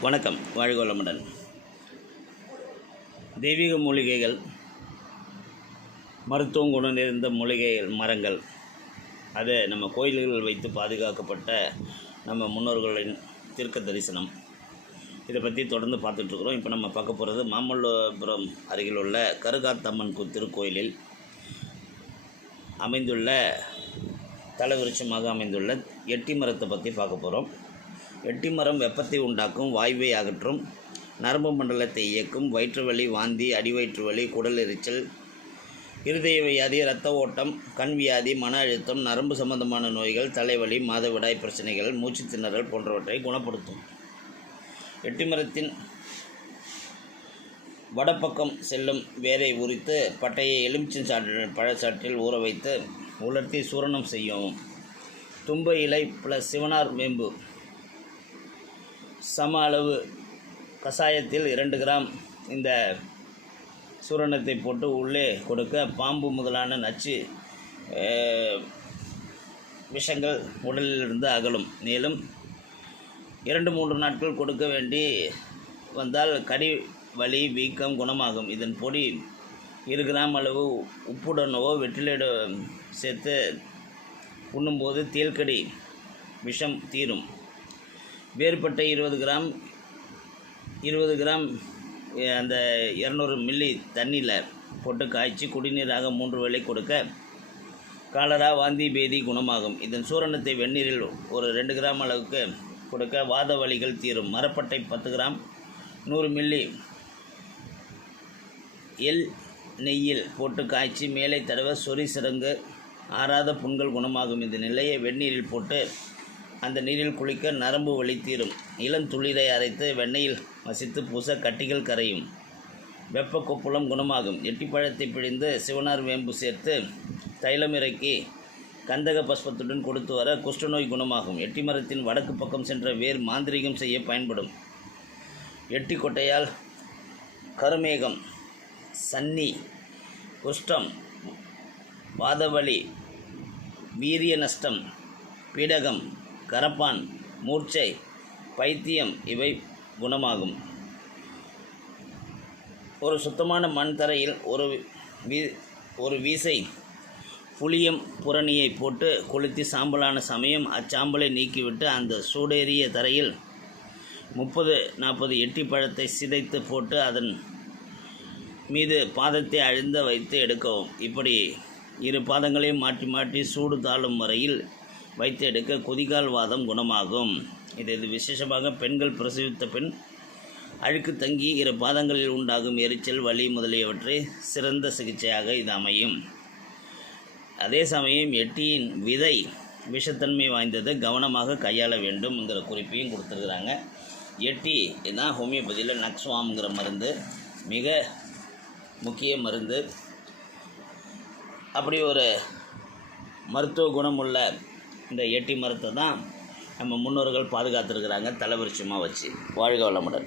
வணக்கம் வாழ்கோலமுடன் தெய்வீக மூலிகைகள் மருத்துவம் குணம் நிறைந்த மூலிகைகள் மரங்கள் அது நம்ம கோயில்களில் வைத்து பாதுகாக்கப்பட்ட நம்ம முன்னோர்களின் தீர்க்க தரிசனம். இதை பற்றி தொடர்ந்து பார்த்துட்ருக்குறோம் இப்போ நம்ம பார்க்க போகிறது மாமல்லபுரம் அருகில் உள்ள கருகாத்தம்மன் கு- திருக்கோயிலில் அமைந்துள்ள தலவிருட்சமாக அமைந்துள்ள எட்டி மரத்தை பற்றி பார்க்க போகிறோம் எட்டி மரம் வெப்பத்தை உண்டாக்கும் வாயுவை அகற்றும் நரம்பு மண்டலத்தை இயக்கும் வயிற்று வலி வாந்தி அடிவயிற்று வலி குடல் எரிச்சல் இருதய வியாதி இரத்த ஓட்டம் கண் வியாதி மன அழுத்தம் நரம்பு சம்பந்தமான நோய்கள் தலைவலி மாதவிடாய் பிரச்சனைகள் மூச்சு திணறல் போன்றவற்றை குணப்படுத்தும். எட்டி மரத்தின் வடப்பக்கம் செல்லும் வேரை உரித்து பட்டையை எலுமிச்சம் சாற்றில் பழச்சாற்றில் ஊற வைத்து உலர்த்தி சூரணம் செய்யவும் தும்ப இலை ப்ளஸ் சிவனார் வேம்பு சம அளவு கஷாயத்தில் இரண்டு கிராம் இந்த சூரணத்தை போட்டு உள்ளே கொடுக்க பாம்பு முதலான நச்சு விஷங்கள் உடலிலிருந்து அகலும். மேலும் இரண்டு மூன்று நாட்கள் கொடுக்க வேண்டி வந்தால் கடி வலி வீக்கம் குணமாகும். இதன் பொடி இரு கிராம் அளவு உப்புடனோ வெற்றிலையோ சேர்த்து உண்ணும்போது தேல்கடி விஷம் தீரும். வேறுபட்ட இருபது கிராம் இருபது கிராம் அந்த இரநூறு மில்லி தண்ணியில் போட்டு காய்ச்சி குடிநீராக மூன்று வேளை கொடுக்க காலரா வாந்தி பேதி குணமாகும். இதன் சூரணத்தை வெந்நீரில் ஒரு ரெண்டு கிராம் அளவுக்கு கொடுக்க வாத வலிகள் தீரும். மரப்பட்டை பத்து கிராம் நூறு மில்லி எல் நெய்யில் போட்டு காய்ச்சி மேலே தடவ சொறி சிறங்கு ஆறாத புண்கள் குணமாகும். இந்த நிலையை வெந்நீரில் போட்டு அந்த நீரில் குளிக்க நரம்பு வலி தீரும் இளம் துளிரை அரைத்து வெண்ணெயில் மசித்து பூச கட்டிகள் கரையும். வெப்ப கொப்புளம் குணமாகும். எட்டிப்பழத்தை பிழிந்து சிவனார் வேம்பு சேர்த்து தைலம் இறக்கி கந்தக பஸ்பத்துடன் கொடுத்து வர குஷ்டநோய் குணமாகும். எட்டி மரத்தின் வடக்கு பக்கம் சென்ற வேர் மாந்திரிகம் செய்ய பயன்படும். எட்டி கொட்டையால் கருமேகம் சன்னி குஷ்டம் வாதவலி வீரிய நஷ்டம் பீடகம் கரப்பான் மூர்ச்சை பைத்தியம் இவை குணமாகும். ஒரு சுத்தமான மண் தரையில் ஒரு வீ ஒரு வீசை புளியம் புரணியை போட்டு கொளுத்தி சாம்பலான சமயம் அச்சாம்பலை நீக்கிவிட்டு அந்த சூடேறிய தரையில் முப்பது நாற்பது எட்டி பழத்தை சிதைத்து போட்டு அதன் மீது பாதத்தை அழுந்த வைத்து எடுக்கவும். இப்படி இரு பாதங்களையும் மாற்றி மாற்றி சூடு தாழும் வரையில் வைத்து எடுக்க குதிகால் வாதம் குணமாகும். இது இது விசேஷமாக பெண்கள் பிரசவித்த பின் அழுக்கு தங்கி இரு பாதங்களில் உண்டாகும் எரிச்சல் வலி முதலியவற்றை சிறந்த சிகிச்சையாக இது அமையும். அதே சமயம் எட்டியின் விதை விஷத்தன்மை வாய்ந்தது கவனமாக கையாள வேண்டும்ங்கிற குறிப்பையும் கொடுத்துருக்குறாங்க. எட்டி தான் ஹோமியோபதியில் நக்ஸ்வாம்ங்கிற மருந்து மிக முக்கிய மருந்து. அப்படி ஒரு மருத்துவ குணமுள்ள இந்த எட்டி மரத்தை தான் நம்ம முன்னோர்கள் பாதுகாத்துருக்குறாங்க. தலைவரிச்சமாக வச்சு. வாழ்க வளமுடன்.